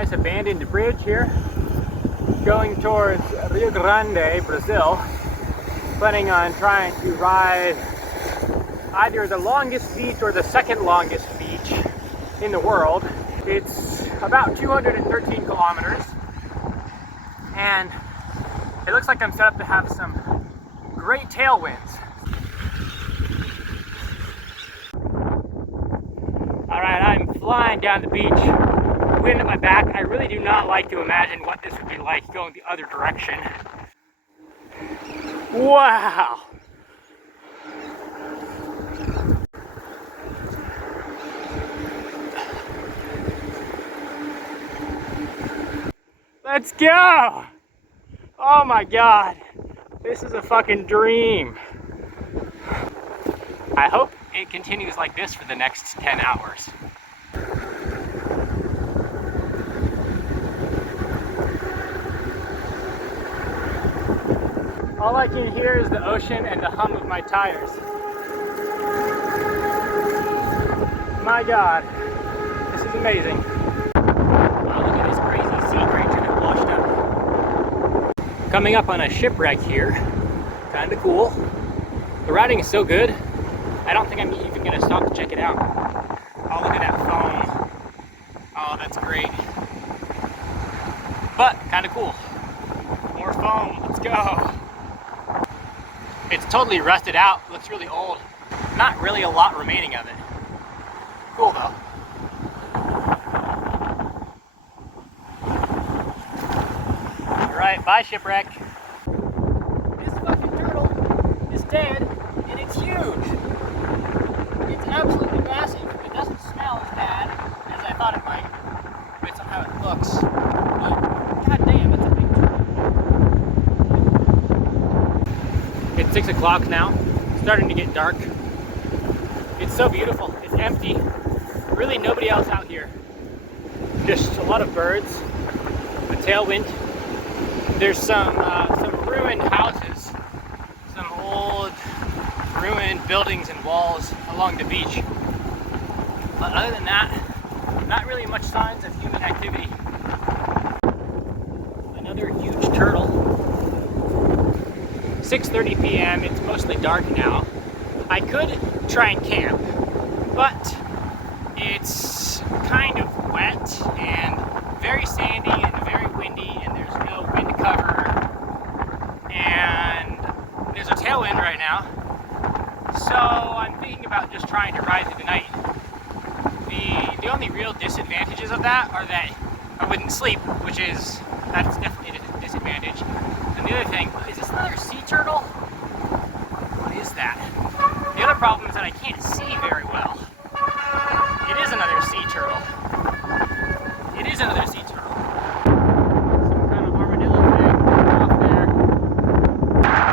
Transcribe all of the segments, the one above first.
Nice abandoned bridge here, going towards Rio Grande, Brazil. Planning on trying to ride either the longest beach or the second longest beach in the world. It's about 213 kilometers, and it looks like I'm set up to have some great tailwinds. All right, I'm flying down the beach, wind at my back. I really do not like to imagine what this would be like going the other direction. Wow! Let's go! Oh my God, this is a fucking dream. I hope it continues like this for the next 10 hours. All I can hear is the ocean and the hum of my tires. My God, this is amazing. Wow, look at this crazy sea creature that washed up. Coming up on a shipwreck here. Kinda cool. The riding is so good, I don't think I'm even gonna stop to check it out. Oh, look at that foam. Oh, that's great. But, kinda cool. More foam, let's go. It's totally rusted out, looks really old. Not really a lot remaining of it. Cool though. Alright, bye shipwreck. This fucking turtle is dead, and it's huge. It's absolutely massive. It doesn't smell as bad as I thought it might, based on how it looks. But, god damn, that's a big turtle. It's 6 o'clock now. It's starting to get dark. It's so beautiful. It's empty. Really nobody else out here. Just a lot of birds, a tailwind. There's some ruined houses, some old ruined buildings and walls along the beach. But other than that, not really much signs of human activity. Another huge turtle. 6:30 p.m. It's mostly dark now. I could try and camp, but it's kind of wet and very sandy and very windy, and there's no wind cover, and there's a tailwind right now. So I'm thinking about just trying to ride through the night. The only real disadvantages of that are that I wouldn't sleep, that's definitely a disadvantage. And the other thing, is this another sea turtle? What is that? The other problem is that I can't see very well. It is another sea turtle. It is another sea turtle. Some kind of armadillo thing off there.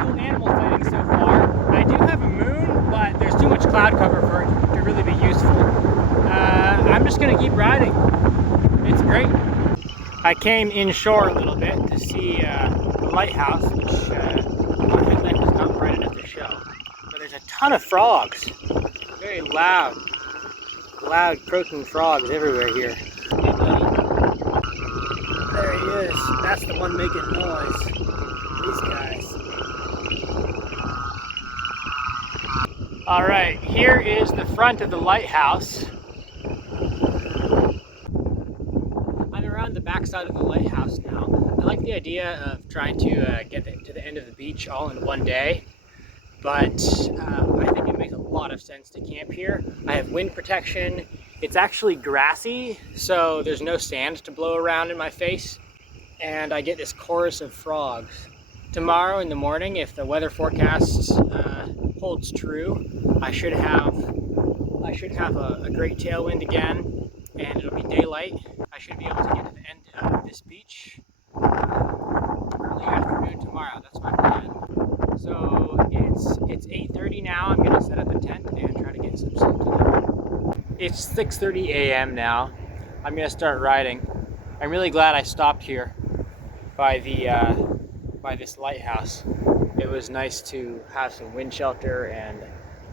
Cool animal sighting so far. I do have a moon, but there's too much cloud cover for it to really be useful. I'm just gonna keep riding. It's great. I came inshore a little bit to see the lighthouse, which my headlamp is not bright enough to show. But there's a ton of frogs. Very loud croaking frogs everywhere here. Hey buddy. There he is. That's the one making noise. These guys. Alright, here is the front of the lighthouse. I'm around the backside of the lighthouse now. I like the idea of trying to get to the end of the beach all in one day, but I think it makes a lot of sense to camp here. I have wind protection. It's actually grassy, so there's no sand to blow around in my face, and I get this chorus of frogs. Tomorrow in the morning, if the weather forecast holds true, I should have a great tailwind again, and it'll be daylight. I should be able to get to the end of this beach early afternoon tomorrow. That's my plan. So it's 8:30 now. I'm gonna set up a tent and try to get some sleep tonight. It's 6:30 a.m. now. I'm gonna start riding. I'm really glad I stopped here by this lighthouse. It was nice to have some wind shelter, and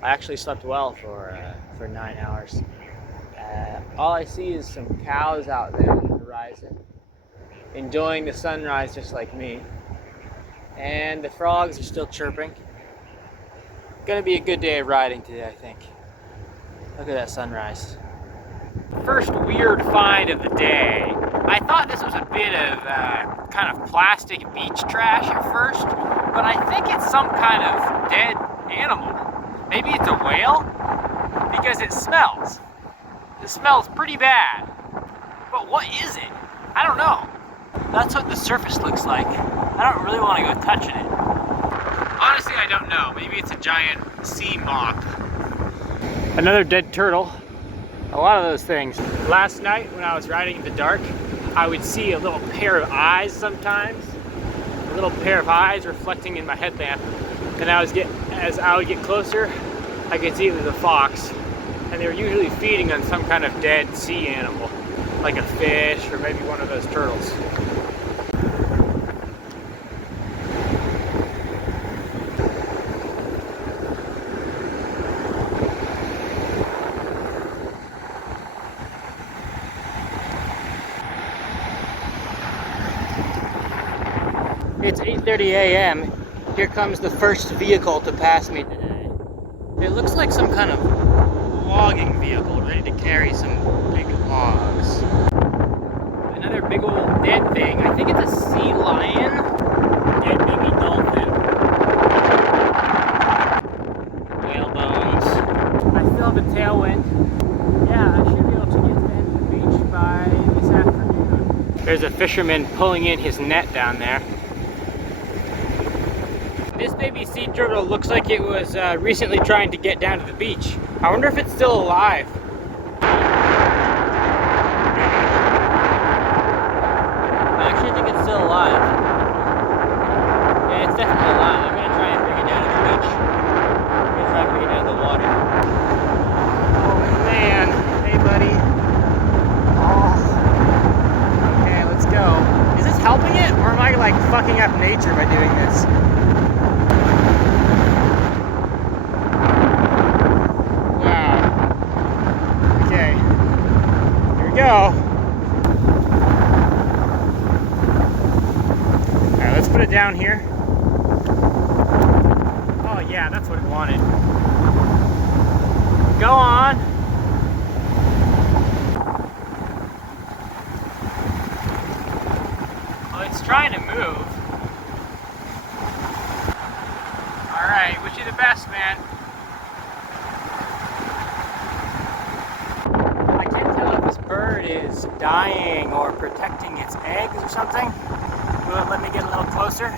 I actually slept well for 9 hours. All I see is some cows out there on the horizon, enjoying the sunrise just like me. And the frogs are still chirping. Gonna be a good day of riding today, I think. Look at that sunrise. First weird find of the day. I thought this was a bit of kind of plastic beach trash at first, but I think it's some kind of dead animal. Maybe it's a whale, because it smells. It smells pretty bad. But what is it? I don't know. That's what the surface looks like. I don't really want to go touching it. Honestly, I don't know. Maybe it's a giant sea mop. Another dead turtle. A lot of those things. Last night when I was riding in the dark, I would see a little pair of eyes sometimes. A little pair of eyes reflecting in my headlamp. And as I would get closer, I could see it was a fox. And they were usually feeding on some kind of dead sea animal, like a fish or maybe one of those turtles. It's 8:30 a.m. Here comes the first vehicle to pass me today. It looks like some kind of logging vehicle ready to carry some big logs. Another big old dead thing. I think it's a sea lion. Dead baby dolphin. Whale bones. I still have a tailwind. Yeah, I should be able to get to the beach by this afternoon. There's a fisherman pulling in his net down there. This baby sea turtle looks like it was recently trying to get down to the beach. I wonder if it's still alive. I actually think it's still alive. Yeah, it's definitely alive. I'm gonna try and bring it down to the beach. I'm gonna try and bring it down to the water. Oh man, hey buddy. Oh. Okay, let's go. Is this helping it, or am I like fucking up nature by doing this? Go. Alright, let's put it down here. Oh yeah, that's what it wanted. Go on. Oh, it's trying to move. Alright, wish you the best, man. Bird is dying or protecting its eggs or something. Will it let me get a little closer?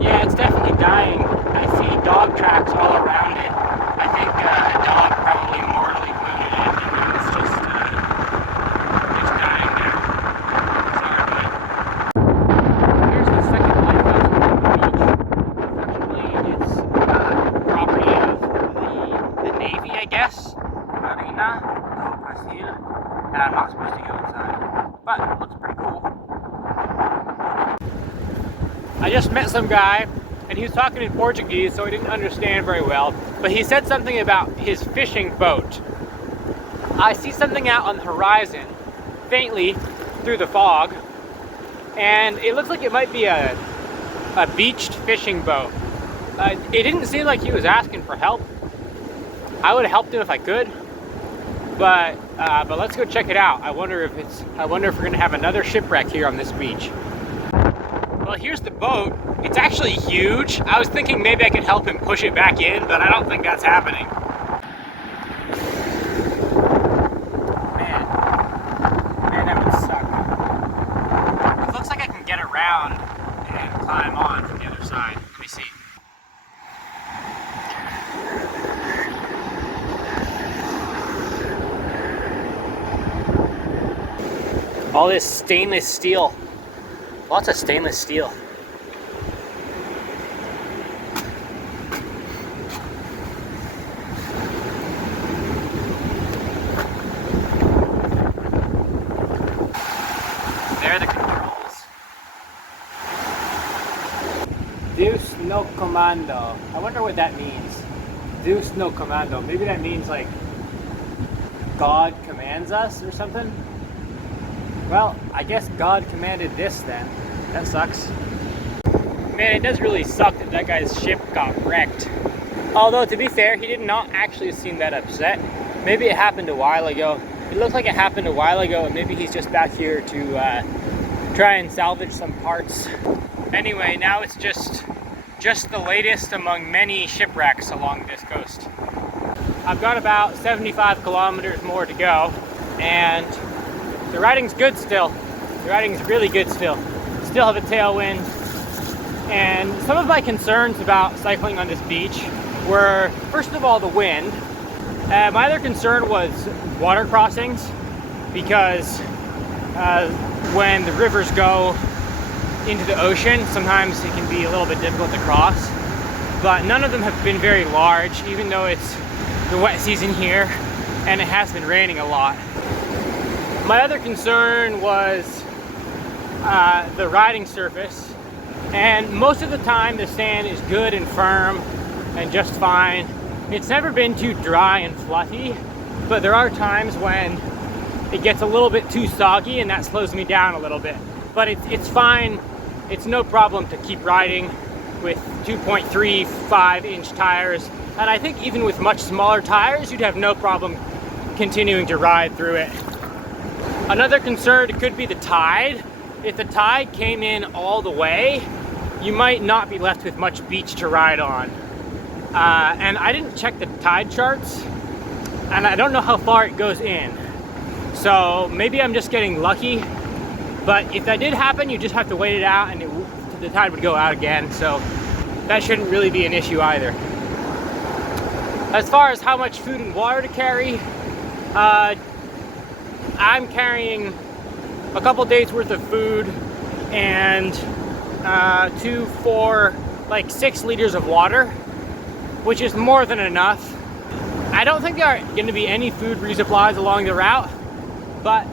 Yeah, it's definitely dying. I see dog tracks all around it. I think a dog probably mortally wounded it, and it's just dying there. Sorry, but here's the second lighthouse on the beach. Actually, it's property of the Navy, I guess. Marina do Brazil. And I'm not supposed to go inside. But it looks pretty cool. I just met some guy, and he was talking in Portuguese, so I didn't understand very well. But he said something about his fishing boat. I see something out on the horizon, faintly through the fog, and it looks like it might be a beached fishing boat. It didn't seem like he was asking for help. I would have helped him if I could, but let's go check it out. I wonder if we're gonna have another shipwreck here on this beach. Well, here's the boat. It's actually huge. I was thinking maybe I could help him push it back in, but I don't think that's happening. Man, that would suck. It looks like I can get around and climb on from the other side. Let me see. All this stainless steel. Lots of stainless steel. There are the controls. Deus no comando. I wonder what that means. Deus no comando. Maybe that means like God commands us or something. Well, I guess God commanded this then. That sucks. Man, it does really suck that that guy's ship got wrecked. Although, to be fair, he did not actually seem that upset. Maybe it happened a while ago. It looked like it happened a while ago, and maybe he's just back here to try and salvage some parts. Anyway, now it's just the latest among many shipwrecks along this coast. I've got about 75 kilometers more to go, and the riding's good still. The riding's really good still. Still have a tailwind. And some of my concerns about cycling on this beach were, first of all, the wind. My other concern was water crossings, because when the rivers go into the ocean, sometimes it can be a little bit difficult to cross. But none of them have been very large, even though it's the wet season here and it has been raining a lot. My other concern was the riding surface. And most of the time the sand is good and firm and just fine. It's never been too dry and fluffy, but there are times when it gets a little bit too soggy and that slows me down a little bit. But it's fine. It's no problem to keep riding with 2.35-inch tires. And I think even with much smaller tires, you'd have no problem continuing to ride through it. Another concern could be the tide. If the tide came in all the way, you might not be left with much beach to ride on. And I didn't check the tide charts, and I don't know how far it goes in. So maybe I'm just getting lucky, but if that did happen, you just have to wait it out and the tide would go out again. So that shouldn't really be an issue either. As far as how much food and water to carry, I'm carrying a couple days worth of food and 6 liters of water, which is more than enough. I don't think there are going to be any food resupplies along the route, but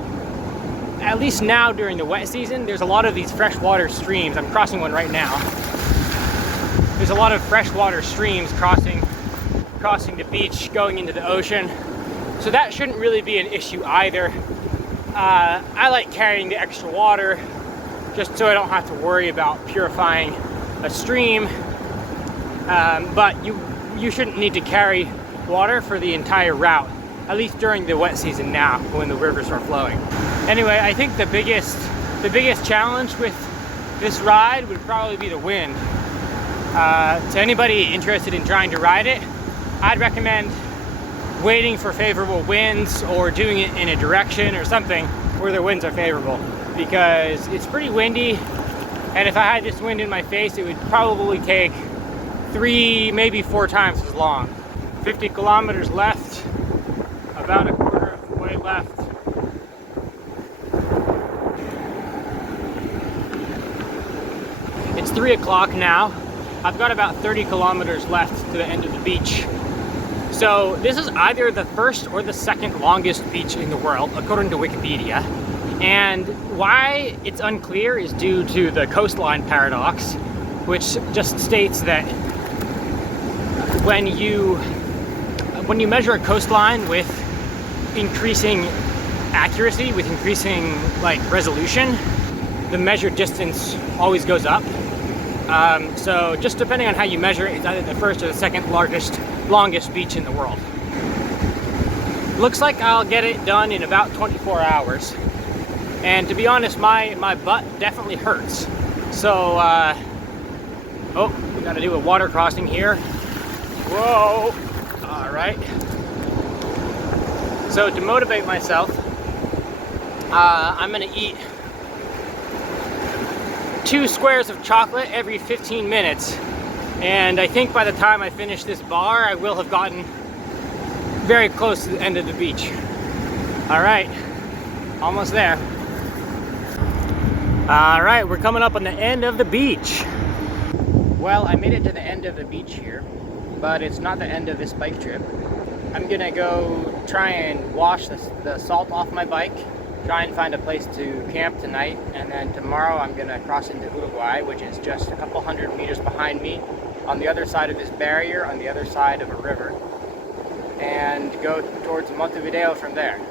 at least now during the wet season, there's a lot of these freshwater streams. I'm crossing one right now. There's a lot of freshwater streams crossing the beach, going into the ocean. So that shouldn't really be an issue either. I like carrying the extra water just so I don't have to worry about purifying a stream. But you shouldn't need to carry water for the entire route, at least during the wet season now when the rivers are flowing. Anyway, I think the biggest challenge with this ride would probably be the wind. To anybody interested in trying to ride it, I'd recommend waiting for favorable winds or doing it in a direction or something where the winds are favorable, because it's pretty windy, and if I had this wind in my face, it would probably take 3, maybe 4 times as long. 50 kilometers left, about a quarter of the way left. It's 3 o'clock now. I've got about 30 kilometers left to the end of the beach. So this is either the first or the second longest beach in the world, according to Wikipedia. And why it's unclear is due to the coastline paradox, which just states that when you measure a coastline with increasing accuracy, with increasing resolution, the measured distance always goes up. So just depending on how you measure it, it's either the first or the second longest beach in the world. Looks like I'll get it done in about 24 hours. And to be honest, my butt definitely hurts. So, we gotta do a water crossing here. Whoa! All right. So to motivate myself, I'm gonna eat 2 squares of chocolate every 15 minutes. And I think by the time I finish this bar, I will have gotten very close to the end of the beach. All right, almost there. All right, we're coming up on the end of the beach. Well, I made it to the end of the beach here, but it's not the end of this bike trip. I'm gonna go try and wash the salt off my bike, try and find a place to camp tonight, and then tomorrow I'm gonna cross into Uruguay, which is just a couple hundred meters behind me, on the other side of this barrier, on the other side of a river. and go towards Montevideo from there.